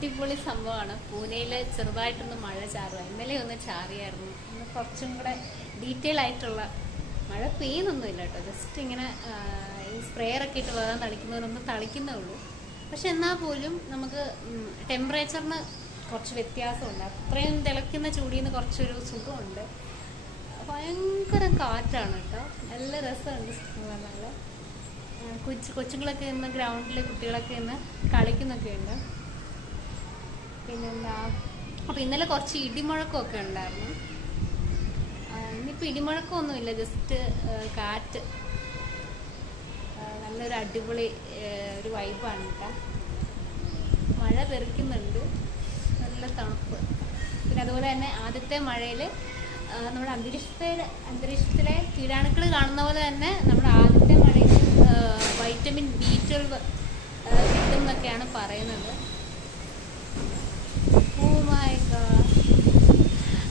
അടിപൊളി സംഭവമാണ്. പൂനെയിൽ ചെറുതായിട്ടൊന്ന് മഴ ചാറുക. ഇന്നലെ ഒന്ന് ചാറിയായിരുന്നു. ഇന്ന് കുറച്ചും കൂടെ ഡീറ്റെയിൽ ആയിട്ടുള്ള മഴ പെയ്യുന്നൊന്നുമില്ല കേട്ടോ. ജസ്റ്റ് ഇങ്ങനെ ഈ സ്പ്രേയറൊക്കെ ഇട്ട് വെള്ളം തളിക്കുന്നവരൊന്നും തളിക്കുന്നേ ഉള്ളൂ. പക്ഷെ എന്നാൽ പോലും നമുക്ക് ടെമ്പറേച്ചറിന് കുറച്ച് വ്യത്യാസമുണ്ട്. അത്രയും തിളയ്ക്കുന്ന ചൂടിൽ നിന്ന് കുറച്ചൊരു സുഖമുണ്ട്. ഭയങ്കര കാറ്റാണ് കേട്ടോ. നല്ല രസമുണ്ട്. നല്ല കൊച്ചുങ്ങളൊക്കെ ഇന്ന് ഗ്രൗണ്ടിൽ കുട്ടികളൊക്കെ ഇന്ന് കളിക്കുന്നൊക്കെ ഉണ്ട്. പിന്നെന്താ, അപ്പോൾ ഇന്നലെ കുറച്ച് ഇടിമുഴക്കമൊക്കെ ഉണ്ടായിരുന്നു. ഇന്നിപ്പോൾ ഇടിമുഴക്കമൊന്നുമില്ല, ജസ്റ്റ് കാറ്റ്. നല്ലൊരു അടിപൊളി ഒരു വൈബാണ് കേട്ടോ. മഴ തെറിക്കുന്നുണ്ട്, നല്ല തണുപ്പ്. പിന്നെ അതുപോലെ തന്നെ ആദ്യത്തെ മഴയിൽ നമ്മുടെ അന്തരീക്ഷത്തിലെ കീടാണുക്കൾ കാണുന്ന പോലെ തന്നെ നമ്മുടെ ആദ്യത്തെ മഴയിൽ വൈറ്റമിൻ B12 കിട്ടും എന്നൊക്കെയാണ് പറയുന്നത്.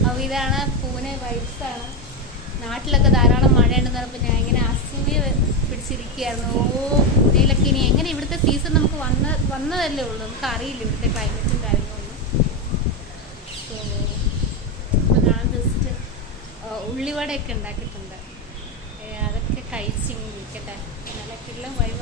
അപ്പോൾ ഇതാണ് പൂനെ വൈബ്സാണ്. നാട്ടിലൊക്കെ ധാരാളം മഴയുണ്ടെന്ന് പറഞ്ഞപ്പോൾ ഞാൻ ഇങ്ങനെ അസൂയ പിടിച്ചിരിക്കുകയായിരുന്നു. പൂനെയിലൊക്കെ ഇനി എങ്ങനെ, ഇവിടുത്തെ സീസൺ നമുക്ക് വന്നതല്ലേ ഉള്ളൂ, നമുക്ക് അറിയില്ല ഇവിടുത്തെ ക്ലൈമറ്റും കാര്യങ്ങളൊന്നും. സോ ഞാൻ ജസ്റ്റ് ഉള്ളിവടയൊക്കെ ഉണ്ടാക്കിയിട്ടുണ്ട്. അതൊക്കെ കഴിച്ചിങ്ങനെ ഇരിക്കട്ടെ. നല്ല കിള്ളം വൈബ്.